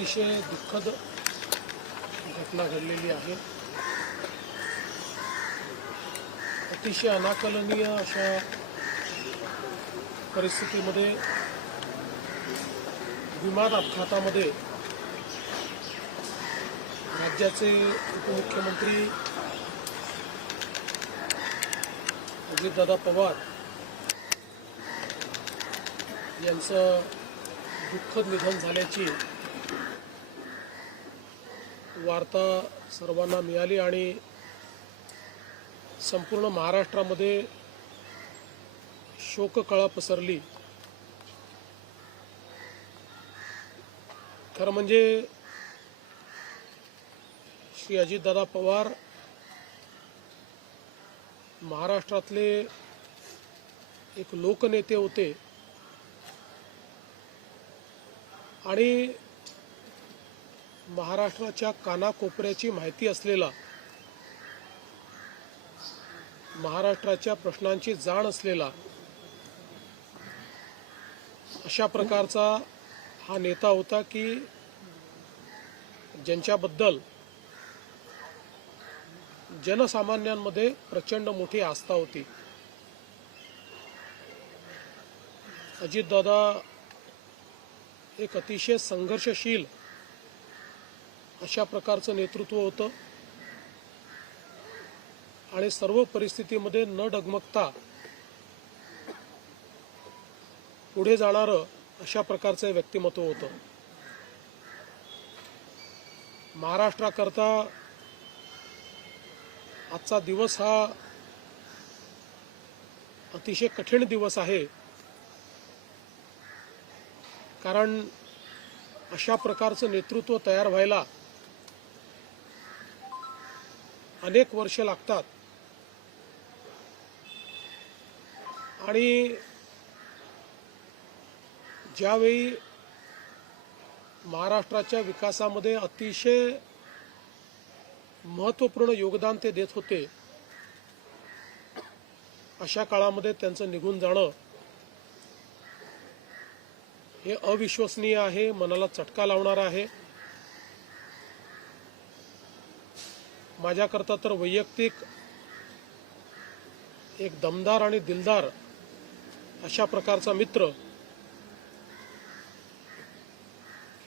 अतिशय दुःखद घटना घडलेली आहे। अतिशय अनाकलनीय अशा परिस्थितीमध्ये विमान अपघातामध्ये राज्याचे उपमुख्यमंत्री अजितदादा पवार यांचं दुःखद निधन झाल्याची वार्ता सर्वांना मिळाली आणि संपूर्ण महाराष्ट्रामध्ये शोककळा पसरली। खरं म्हणजे श्री अजितदादा पवार महाराष्ट्रातले एक लोकनेते होते आणि महाराष्ट्राच्या कानाकोपऱ्याची माहिती असलेला, महाराष्ट्राच्या प्रश्नांची जाण असलेला अशा प्रकारचा हा नेता होता की ज्यांच्याबद्दल जनसामान्यांमध्ये प्रचंड मोठी आस्था होती। अजितदादा एक अतिशय संघर्षशील अशा प्रकारचं नेतृत्व होतं आणि सर्व परिस्थितीमध्ये न डगमगता पुढे जाणारं अशा प्रकारचं व्यक्तिमत्व होतं। महाराष्ट्राकरता आजचा दिवस हा अतिशय कठीण दिवस आहे, कारण अशा प्रकारचं नेतृत्व तयार व्हायला अनेक वर्ष लागतात आणि ज्यावेळी महाराष्ट्राच्या विकासामध्ये अतिशय महत्त्वपूर्ण योगदान ते देत होते, अशा काळामध्ये त्यांचं निघून जाणं हे अविश्वसनीय आहे, मनाला चटका लावणार आहे। माझ्याकरता तर वैयक्तिक एक दमदार आणि दिलदार अशा प्रकारचा मित्र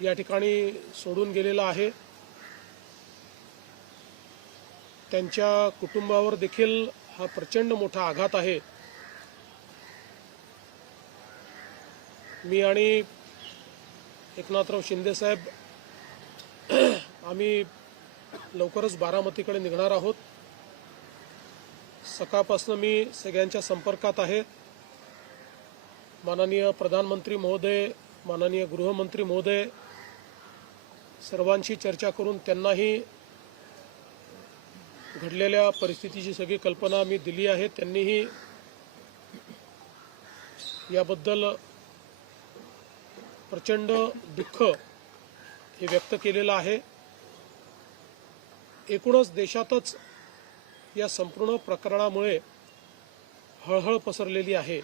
या ठिकाणी सोडून गेलेला आहे। त्यांच्या कुटुंबावर देखील हा प्रचंड मोठा आघात आहे। मी आणि एकनाथराव शिंदे साहेब आम्ही लवकरच बारामतीकडे निघणार आहोत। सकाळपासून मी सगळ्यांच्या संपर्कात आहे। माननीय प्रधानमंत्री महोदय, माननीय गृहमंत्री महोदय सर्वांशी चर्चा करून त्यांनाही घडलेल्या परिस्थितीची सगळी कल्पना मी दिली आहे। त्यांनीही याबद्दल प्रचंड दुःख हे व्यक्त केलेलं आहे। एकूणच देशातच या संपूर्ण प्रकरणामुळे हळहळ पसरलेली आहे।